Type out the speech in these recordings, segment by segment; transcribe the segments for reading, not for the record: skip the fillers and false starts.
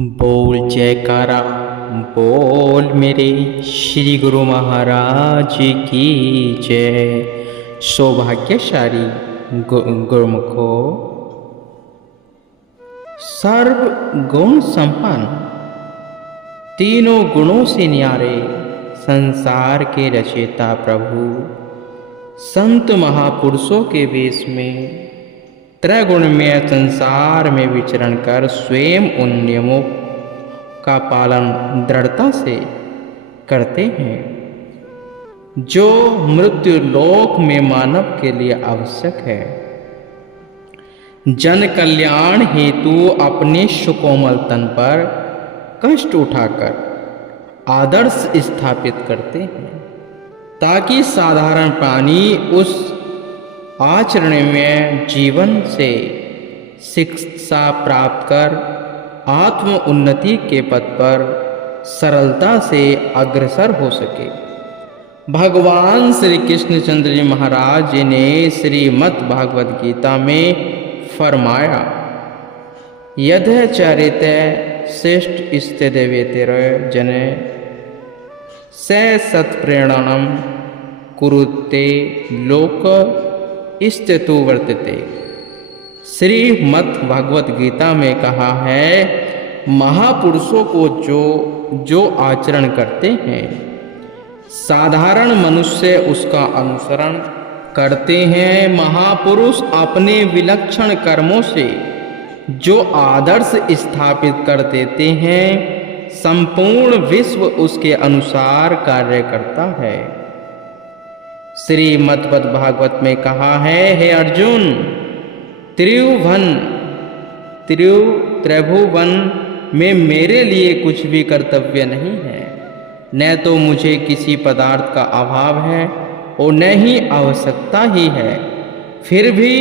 बोल जयकारा बोल मेरे श्री गुरु महाराज की जय। सौभाग्यशाली गुरुमुखो, सर्व गुण संपन्न, तीनों गुणों से न्यारे संसार के रचयिता प्रभु संत महापुरुषों के वेश में त्रैगुणमय संसार में विचरण कर स्वयं उन नियमों का पालन दृढ़ता से करते हैं जो मृत्यु लोक में मानव के लिए आवश्यक है। जन कल्याण हेतु अपने सुकोमल तन पर कष्ट उठाकर आदर्श स्थापित करते हैं ताकि साधारण प्राणी उस आचरण में जीवन से शिक्षा प्राप्त कर आत्म उन्नति के पथ पर सरलता से अग्रसर हो सके। भगवान श्री कृष्णचंद्र जी महाराज जी ने श्रीमद् भागवत गीता में फरमाया, यद्यचरित श्रेष्ठ स्थिदेवेतर जने स सत्प्रेरणम कुरुते लोक स्थितु वर्तते। श्रीमद् भागवत गीता में कहा है, महापुरुषों को जो आचरण करते हैं साधारण मनुष्य उसका अनुसरण करते हैं। महापुरुष अपने विलक्षण कर्मों से जो आदर्श स्थापित कर देते हैं संपूर्ण विश्व उसके अनुसार कार्य करता है। श्रीमद् भागवत में कहा है, हे अर्जुन, त्रिभुवन में मेरे लिए कुछ भी कर्तव्य नहीं है, न तो मुझे किसी पदार्थ का अभाव है और न ही आवश्यकता ही है, फिर भी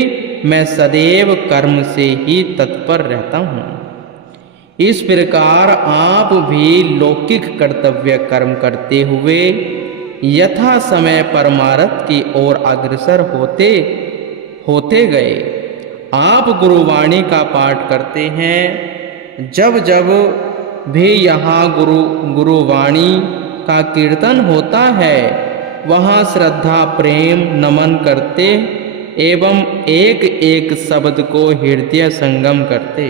मैं सदैव कर्म से ही तत्पर रहता हूँ। इस प्रकार आप भी लौकिक कर्तव्य कर्म करते हुए यथा समय परमार्थ की ओर अग्रसर होते गए। आप गुरुवाणी का पाठ करते हैं। जब जब भी यहाँ गुरुवाणी का कीर्तन होता है वहाँ श्रद्धा प्रेम नमन करते एवं एक एक शब्द को हृदय संगम करते।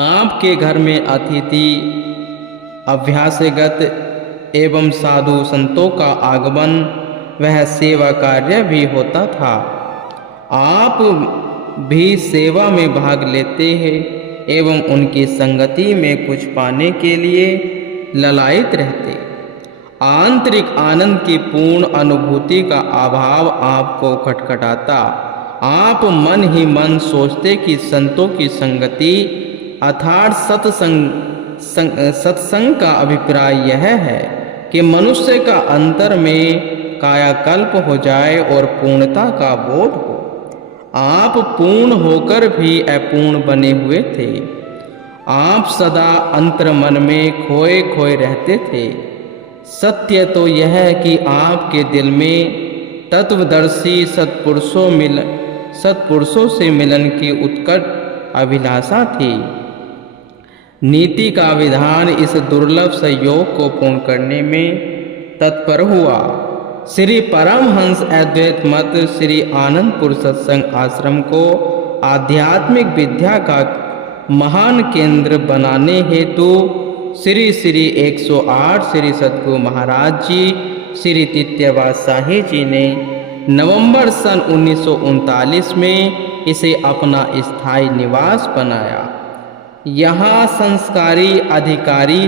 आपके घर में अतिथि अभ्यासगत एवं साधु संतों का आगमन वह सेवा कार्य भी होता था। आप भी सेवा में भाग लेते हैं एवं उनकी संगति में कुछ पाने के लिए ललायित रहते। आंतरिक आनंद की पूर्ण अनुभूति का अभाव आपको खटखटाता। आप मन ही मन सोचते कि संतों की संगति अर्थात सत्संग का अभिप्राय यह है कि मनुष्य का अंतर में कायाकल्प हो जाए और पूर्णता का बोध हो। आप पूर्ण होकर भी अपूर्ण बने हुए थे। आप सदा अंतर मन में खोए खोए रहते थे। सत्य तो यह है कि आपके दिल में तत्वदर्शी सत्पुरुषों से मिलन की उत्कट अभिलाषा थी। नीति का विधान इस दुर्लभ संयोग को पूर्ण करने में तत्पर हुआ। श्री परमहंस अद्वैत मत श्री आनंदपुर सत्संग आश्रम को आध्यात्मिक विद्या का महान केंद्र बनाने हेतु श्री 108 श्री सद्गुरु महाराज जी श्री तित्यवाद शाही जी ने नवंबर सन 1939 में इसे अपना स्थायी निवास बनाया। यहाँ संस्कारी अधिकारी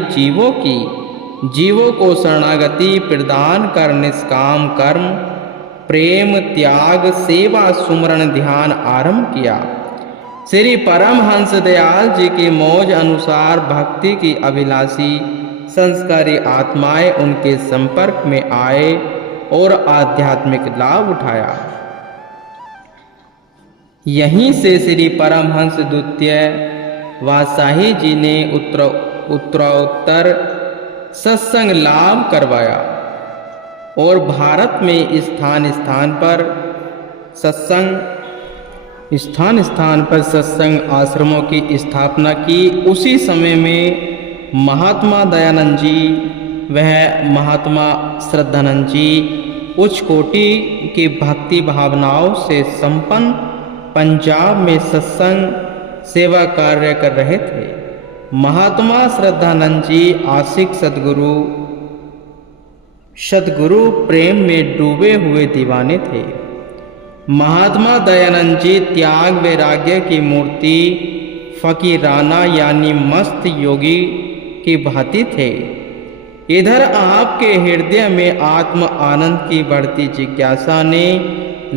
जीवों को शरणागति प्रदान कर निष्काम कर्म प्रेम त्याग सेवा सुमरण ध्यान आरंभ किया। श्री परमहंस दयाल जी की मौज अनुसार भक्ति की अभिलाषी संस्कारी आत्माएं उनके संपर्क में आए और आध्यात्मिक लाभ उठाया। यहीं से श्री परमहंस द्वितीय वात्साही जी ने उत्तरोत्तर सत्संग लाभ करवाया और भारत में स्थान स्थान पर सत्संग स्थान स्थान पर सत्संग आश्रमों की स्थापना की। उसी समय में महात्मा दयानंद जी वह महात्मा श्रद्धानंद जी उच्च कोटि की भक्ति भावनाओं से संपन्न पंजाब में सत्संग सेवा कार्य कर रहे थे। महात्मा श्रद्धानंद जी आशिक सदगुरु प्रेम में डूबे हुए दीवाने थे। महात्मा दयानंद जी त्याग वैराग्य की मूर्ति फकीराना यानी मस्त योगी की भांति थे। इधर आपके हृदय में आत्म आनंद की बढ़ती जिज्ञासा ने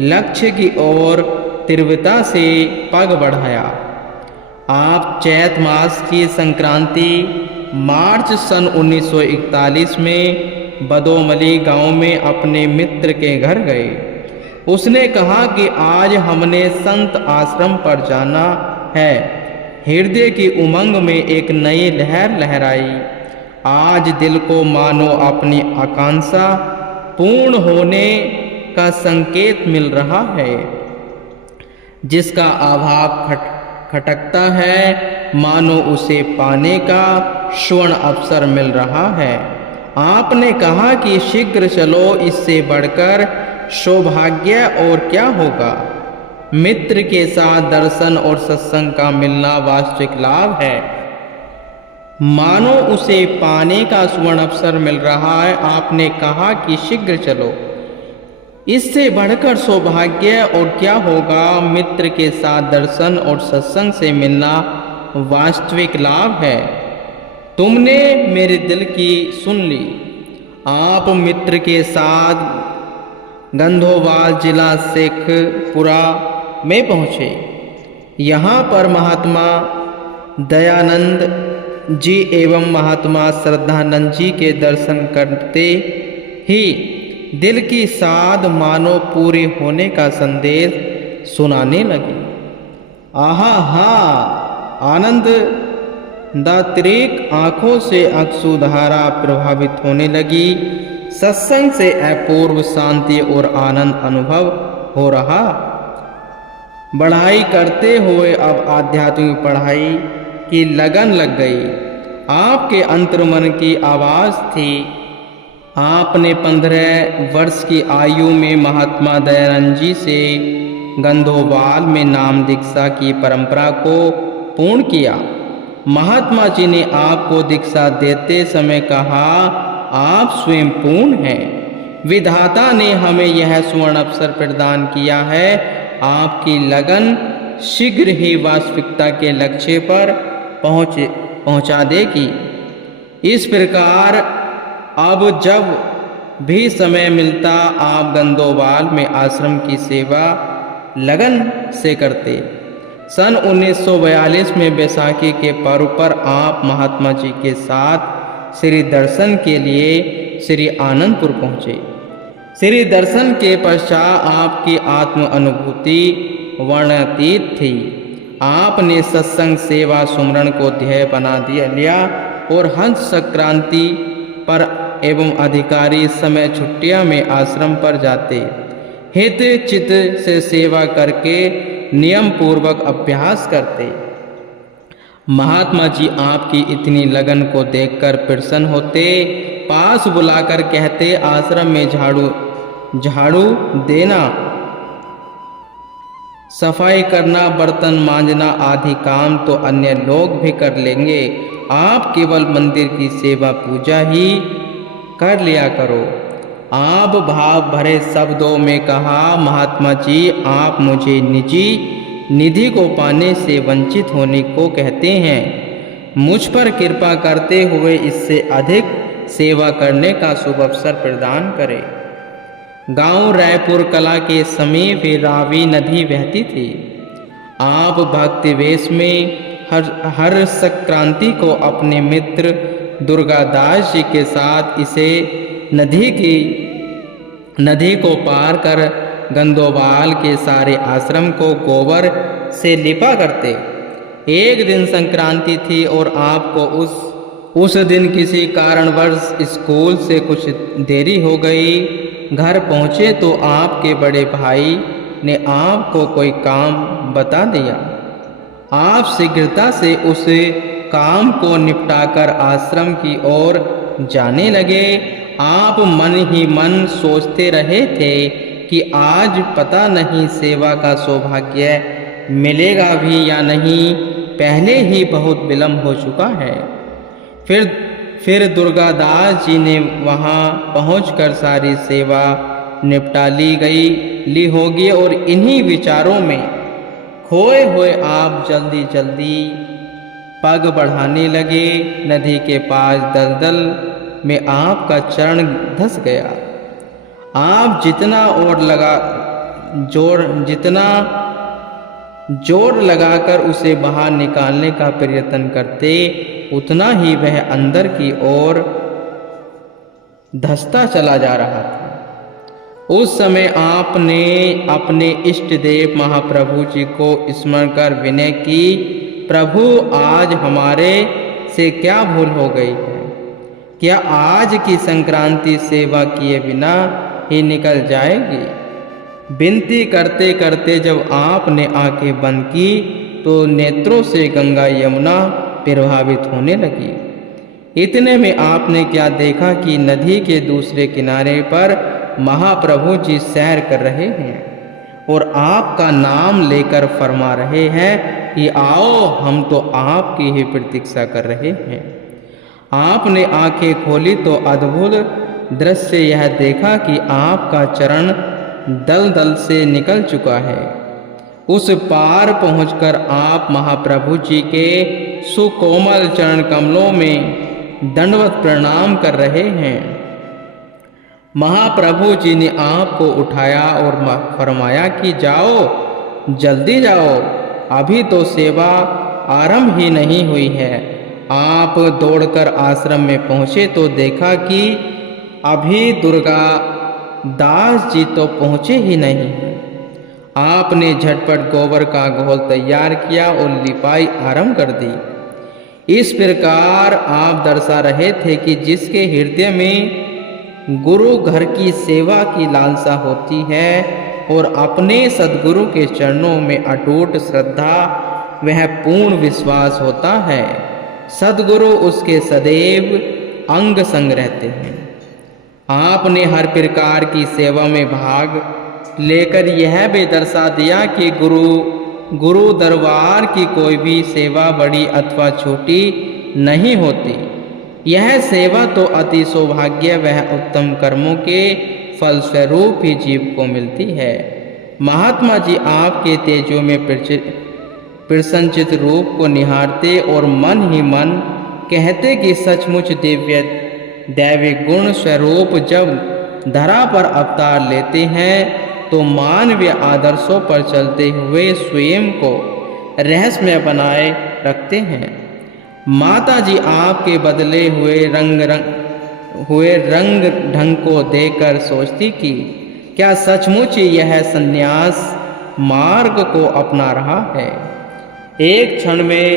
लक्ष्य की ओर तीव्रता से पग बढ़ाया। आप चैत मास की संक्रांति मार्च सन 1941 में बदोमली गांव में अपने मित्र के घर गए। उसने कहा कि आज हमने संत आश्रम पर जाना है। हृदय की उमंग में एक नई लहर लहराई। आज दिल को मानो अपनी आकांक्षा पूर्ण होने का संकेत मिल रहा है। जिसका अभाव खटकता है, मानो उसे पाने का स्वर्ण अवसर मिल रहा है। आपने कहा कि शीघ्र चलो, इससे बढ़कर सौभाग्य और क्या होगा। मित्र के साथ दर्शन और सत्संग का मिलना वास्तविक लाभ है, मानो उसे पाने का स्वर्ण अवसर मिल रहा है। आपने कहा कि शीघ्र चलो, इससे बढ़कर सौभाग्य और क्या होगा। मित्र के साथ दर्शन और सत्संग से मिलना वास्तविक लाभ है। तुमने मेरे दिल की सुन ली। आप मित्र के साथ गंधोवाल जिला शेखपुरा में पहुँचे। यहाँ पर महात्मा दयानंद जी एवं महात्मा श्रद्धानंद जी के दर्शन करते ही दिल की साध मानो पूरी होने का संदेश सुनाने लगी। आहा हा आनंद दात्रिक आंखों से अक्षुधारा प्रभावित होने लगी। सत्संग से अपूर्व शांति और आनंद अनुभव हो रहा। बढ़ाई करते हुए अब आध्यात्मिक पढ़ाई की लगन लग गई। आपके अंतर्मन की आवाज़ थी। आपने 15 वर्ष की आयु में महात्मा दयानंद जी से गंधोवाल में नाम दीक्षा की परंपरा को पूर्ण किया। महात्मा जी ने आपको दीक्षा देते समय कहा, आप स्वयं पूर्ण हैं। विधाता ने हमें यह स्वर्ण अवसर प्रदान किया है। आपकी लगन शीघ्र ही वास्तविकता के लक्ष्य पर पहुंचा देगी। इस प्रकार अब जब भी समय मिलता आप गंधोवाल में आश्रम की सेवा लगन से करते। सन 1942 में बैसाखी के पर्व पर आप महात्मा जी के साथ श्री दर्शन के लिए श्री आनंदपुर पहुँचे। श्री दर्शन के पश्चात आपकी आत्म अनुभूति वर्णनातीत थी। आपने सत्संग सेवा सुमरण को ध्येय बना लिया और हंस संक्रांति पर एवं अधिकारी समय छुट्टियां में आश्रम पर जाते। हित चित से सेवा करके नियम पूर्वक अभ्यास करते। महात्मा जी आपकी इतनी लगन को देखकर प्रसन्न होते। पास बुलाकर कहते, आश्रम में झाड़ू देना, सफाई करना, बर्तन मांजना आदि काम तो अन्य लोग भी कर लेंगे। आप केवल मंदिर की सेवा पूजा ही कर लिया करो। आप भाव भरे शब्दों में कहा, महात्मा जी आप मुझे निजी निधि को पाने से वंचित होने को कहते हैं। मुझ पर कृपा करते हुए इससे अधिक सेवा करने का शुभ अवसर प्रदान करें। गांव रायपुर कला के समीप रावी नदी बहती थी। आप भक्ति वेश में हर संक्रांति को अपने मित्र दुर्गादास जी के साथ इसे नदी को पार कर गंधोवाल के सारे आश्रम को गोबर से लिपा करते। एक दिन संक्रांति थी और आपको उस दिन किसी कारणवश स्कूल से कुछ देरी हो गई। घर पहुँचे तो आपके बड़े भाई ने आपको कोई काम बता दिया। आप शीघ्रता से उस काम को निपटाकर आश्रम की ओर जाने लगे। आप मन ही मन सोचते रहे थे कि आज पता नहीं सेवा का सौभाग्य मिलेगा भी या नहीं, पहले ही बहुत विलंब हो चुका है। फिर दुर्गादास जी ने वहाँ पहुंचकर सारी सेवा निपटा ली होगी और इन्हीं विचारों में खोए हुए आप जल्दी जल्दी पग बढ़ाने लगे। नदी के पास दलदल में आपका चरण धंस गया। आप जितना जोर लगाकर उसे बाहर निकालने का प्रयत्न करते, उतना ही वह अंदर की ओर धंसता चला जा रहा था। उस समय आपने अपने इष्ट देव महाप्रभु जी को स्मरण कर विनय की, प्रभु आज हमारे से क्या भूल हो गई है? क्या आज की संक्रांति सेवा किए बिना ही निकल जाएगी? विनती करते करते जब आपने आंखें बंद की तो नेत्रों से गंगा यमुना प्रभावित होने लगी। इतने में आपने क्या देखा कि नदी के दूसरे किनारे पर महाप्रभु जी सैर कर रहे हैं और आपका नाम लेकर फरमा रहे हैं कि आओ, हम तो आपकी ही प्रतीक्षा कर रहे हैं। आपने आंखें खोली तो अद्भुत दृश्य यह देखा कि आपका चरण दलदल से निकल चुका है। उस पार पहुंचकर आप महाप्रभु जी के सुकोमल चरण कमलों में दंडवत प्रणाम कर रहे हैं। महाप्रभु जी ने आपको उठाया और फरमाया कि जाओ, जल्दी जाओ, अभी तो सेवा आरंभ ही नहीं हुई है। आप दौड़कर आश्रम में पहुँचे तो देखा कि अभी दुर्गा दास जी तो पहुँचे ही नहीं हैं। आपने झटपट गोबर का घोल तैयार किया और लिपाई आरंभ कर दी। इस प्रकार आप दर्शा रहे थे कि जिसके हृदय में गुरु घर की सेवा की लालसा होती है और अपने सद्गुरु के चरणों में अटूट श्रद्धा वह पूर्ण विश्वास होता है, सद्गुरु उसके सदैव अंग संग रहते हैं। आपने हर प्रकार की सेवा में भाग लेकर यह भी दर्शा दिया कि गुरु दरबार की कोई भी सेवा बड़ी अथवा छोटी नहीं होती। यह सेवा तो अति सौभाग्य वह उत्तम कर्मों के फलस्वरूप ही जीव को मिलती है। महात्मा जी आपके तेजों में प्रसन्नचित रूप को निहारते और मन ही मन कहते कि सचमुच दैवी गुण स्वरूप जब धरा पर अवतार लेते हैं तो मानवीय आदर्शों पर चलते हुए स्वयं को रहस्यमय बनाए रखते हैं। माता जी आपके बदले हुए रंग ढंग को देखकर सोचती कि क्या सचमुच यह संन्यास मार्ग को अपना रहा है। एक क्षण में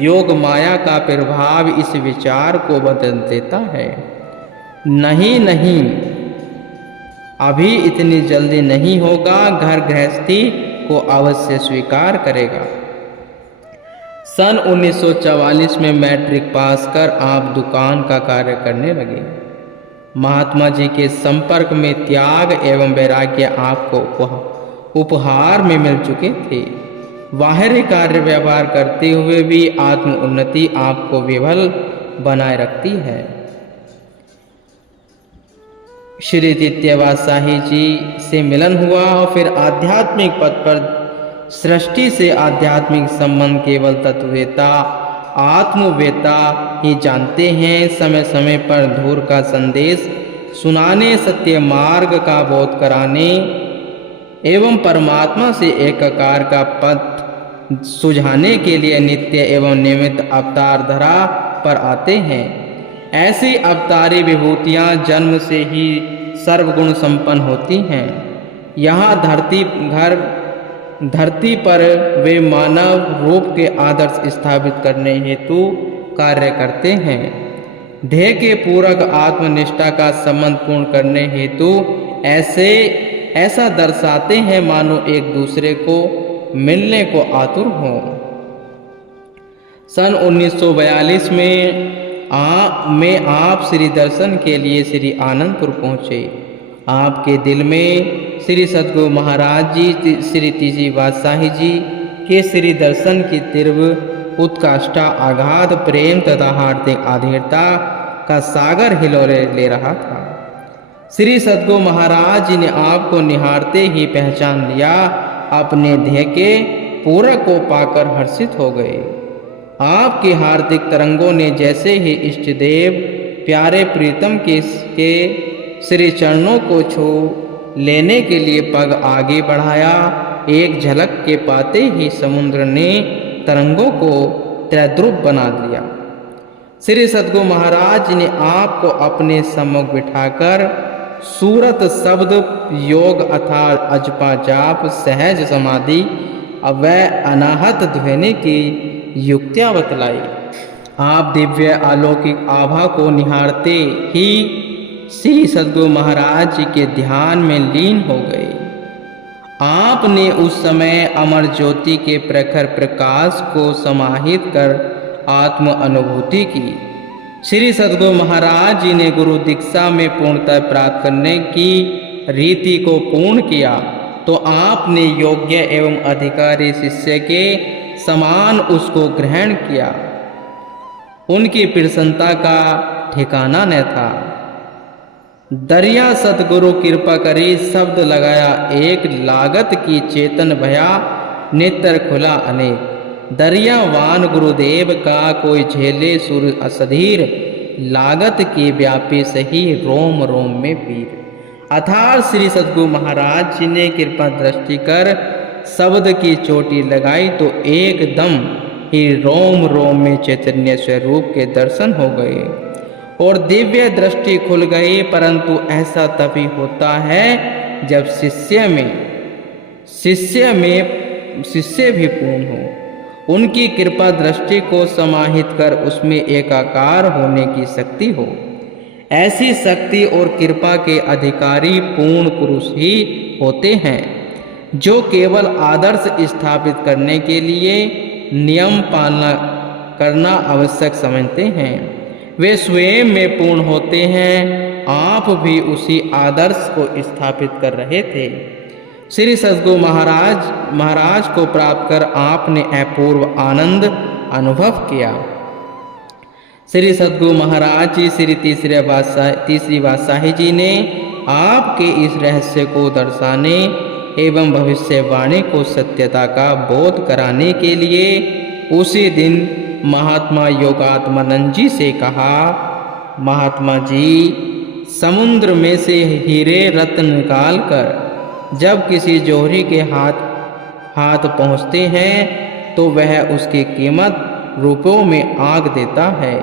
योग माया का प्रभाव इस विचार को बदल देता है। नहीं, अभी इतनी जल्दी नहीं होगा, घर गृहस्थी को अवश्य स्वीकार करेगा। सन 1944 में मैट्रिक पास कर आप दुकान का कार्य करने लगे। महात्मा जी के संपर्क में त्याग एवं वैराग्य आपको उपहार में मिल चुके थे। बाहरी कार्य व्यवहार करते हुए भी आत्म उन्नति आपको विफल बनाए रखती है। श्री द्वितीयवाद शाही जी से मिलन हुआ और फिर आध्यात्मिक पद पर सृष्टि से आध्यात्मिक संबंध केवल तत्ववेता आत्मवेता ही जानते हैं। समय समय पर धूर का संदेश सुनाने, सत्य मार्ग का बोध कराने एवं परमात्मा से एकाकार का पथ सुझाने के लिए नित्य एवं नियमित अवतार धरा पर आते हैं। ऐसी अवतारी विभूतियां जन्म से ही सर्वगुण संपन्न होती हैं। यहाँ धरती पर वे मानव रूप के आदर्श स्थापित करने हेतु कार्य करते हैं। ध्येय के पूरक आत्मनिष्ठा का संबंध पूर्ण करने हेतु ऐसा दर्शाते हैं मानो एक दूसरे को मिलने को आतुर हों। सन 1942 में आप श्री दर्शन के लिए श्री आनंदपुर पहुँचे। आपके दिल में श्री सद्गुरु महाराज जी श्री तीसरी बादशाही जी के श्री दर्शन की तीव्र उत्कष्टा आगाध प्रेम तथा हार्दिक आधीरता का सागर हिलोरे ले रहा था। श्री सद्गुरु महाराज जी ने आपको निहारते ही पहचान लिया, अपने ध्येय के पूरक को पाकर हर्षित हो गए। आपकी हार्दिक तरंगों ने जैसे ही इष्ट देव प्यारे प्रीतम के श्री चरणों को छू लेने के लिए पग आगे बढ़ाया, एक झलक के पाते ही समुद्र ने तरंगों को त्रैद्रुप बना दिया। श्री सद्गुरु महाराज ने आपको अपने सम्मुख बिठाकर सूरत शब्द योग अर्थात अजपा जाप सहज समाधि अवय अनाहत ध्वनि की युक्तियाँ बतलाई। आप दिव्य अलौकिक आभा को निहारते ही श्री सद्गुरु महाराज जी के ध्यान में लीन हो गए। आपने उस समय अमर ज्योति के प्रखर प्रकाश को समाहित कर आत्म अनुभूति की। श्री सद्गुरु महाराज जी ने गुरु दीक्षा में पूर्णता प्राप्त करने की रीति को पूर्ण किया तो आपने योग्य एवं अधिकारी शिष्य के समान उसको ग्रहण किया। उनकी प्रसन्नता का ठिकाना न था। दरिया सतगुरु कृपा करी शब्द लगाया एक लागत की चेतन भया नेत्र खुला अनेक। दरियावान गुरुदेव का कोई झेले सुर असधीर लागत की व्यापी सही रोम रोम में पीर। अर्थात श्री सद्गुरु महाराज जी ने कृपा दृष्टि कर शब्द की चोटी लगाई तो एकदम ही रोम रोम में चैतन्य स्वरूप के दर्शन हो गए और दिव्य दृष्टि खुल गई। परंतु ऐसा तभी होता है जब शिष्य भी पूर्ण हो, उनकी कृपा दृष्टि को समाहित कर उसमें एकाकार होने की शक्ति हो। ऐसी शक्ति और कृपा के अधिकारी पूर्ण पुरुष ही होते हैं जो केवल आदर्श स्थापित करने के लिए नियम पालना करना आवश्यक समझते हैं। वे स्वयं में पूर्ण होते हैं। आप भी उसी आदर्श को स्थापित कर रहे थे। श्री सद्गुरु महाराज को प्राप्त कर आपने अपूर्व आनंद अनुभव किया। श्री सद्गुरु महाराज जी श्री तीसरी बादशाही जी ने आपके इस रहस्य को दर्शाने एवं भविष्यवाणी को सत्यता का बोध कराने के लिए उसी दिन महात्मा योगात्मानंद जी से कहा, महात्मा जी समुद्र में से हीरे रत्न निकाल कर जब किसी जोहरी के हाथ पहुँचते हैं तो वह उसकी कीमत रुपयों में आंक देता है,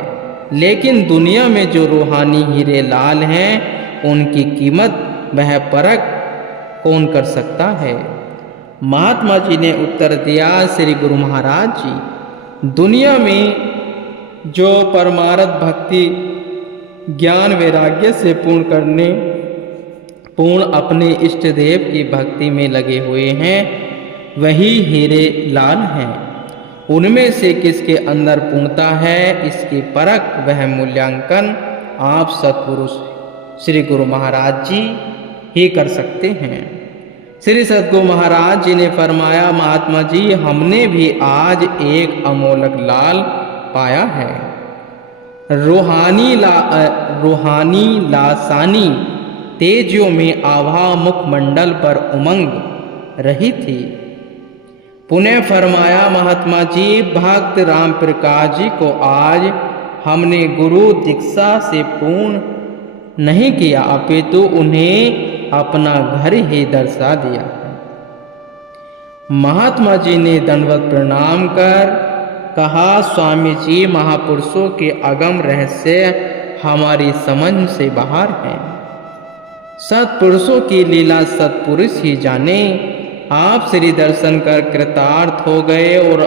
लेकिन दुनिया में जो रूहानी हीरे लाल हैं उनकी कीमत वह परख कौन कर सकता है। महात्मा जी ने उत्तर दिया, श्री गुरु महाराज जी दुनिया में जो परमार्थ भक्ति ज्ञान वैराग्य से पूर्ण अपने इष्ट देव की भक्ति में लगे हुए हैं वही हीरे लाल हैं। उनमें से किसके अंदर पूर्णता है इसकी परख वह मूल्यांकन आप सत्पुरुष श्री गुरु महाराज जी ही कर सकते हैं। श्री सद्गुरु महाराज जी ने फरमाया, महात्मा जी हमने भी आज एक अमोलक लाल पाया है। रूहानी लासानी तेजियों में आभा मुखमंडल पर उमंग रही थी। पुनः फरमाया, महात्मा जी भक्त राम प्रकाश जी को आज हमने गुरु दीक्षा से पूर्ण नहीं किया अपितु उन्हें अपना घर ही दर्शा दिया है। महात्मा जी ने दंडवत प्रणाम कर कहा, स्वामी जी महापुरुषों के अगम रहस्य हमारी समझ से बाहर हैं। सत्पुरुषों की लीला सत्पुरुष ही जाने। आप श्री दर्शन कर कृतार्थ हो गए और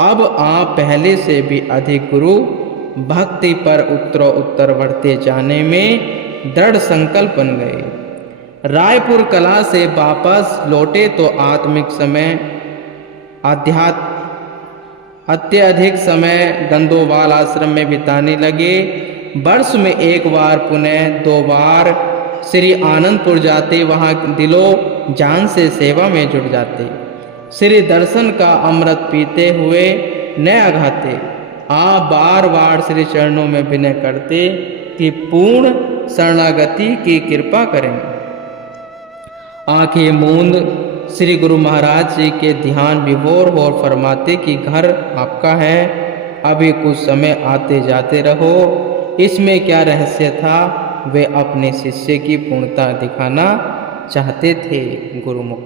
अब आप पहले से भी अधिक गुरु भक्ति पर उत्तरोत्तर बढ़ते जाने में दृढ़ संकल्प बन गए। रायपुर कला से वापस लौटे तो आत्मिक समय अत्यधिक समय गंदोबाल आश्रम में बिताने लगे। वर्ष में एक बार पुनः 2 बार श्री आनंदपुर जाते, वहाँ दिलो जान से सेवा में जुट जाते। श्री दर्शन का अमृत पीते हुए न अघाते। आप बार बार श्री चरणों में विनय करते कि पूर्ण शरणागति की कृपा करें। आंखें मूंद श्री गुरु महाराज जी के ध्यान विभोर और फरमाते कि घर आपका है, अभी कुछ समय आते जाते रहो। इसमें क्या रहस्य था? वे अपने शिष्य की पूर्णता दिखाना चाहते थे। गुरुमुख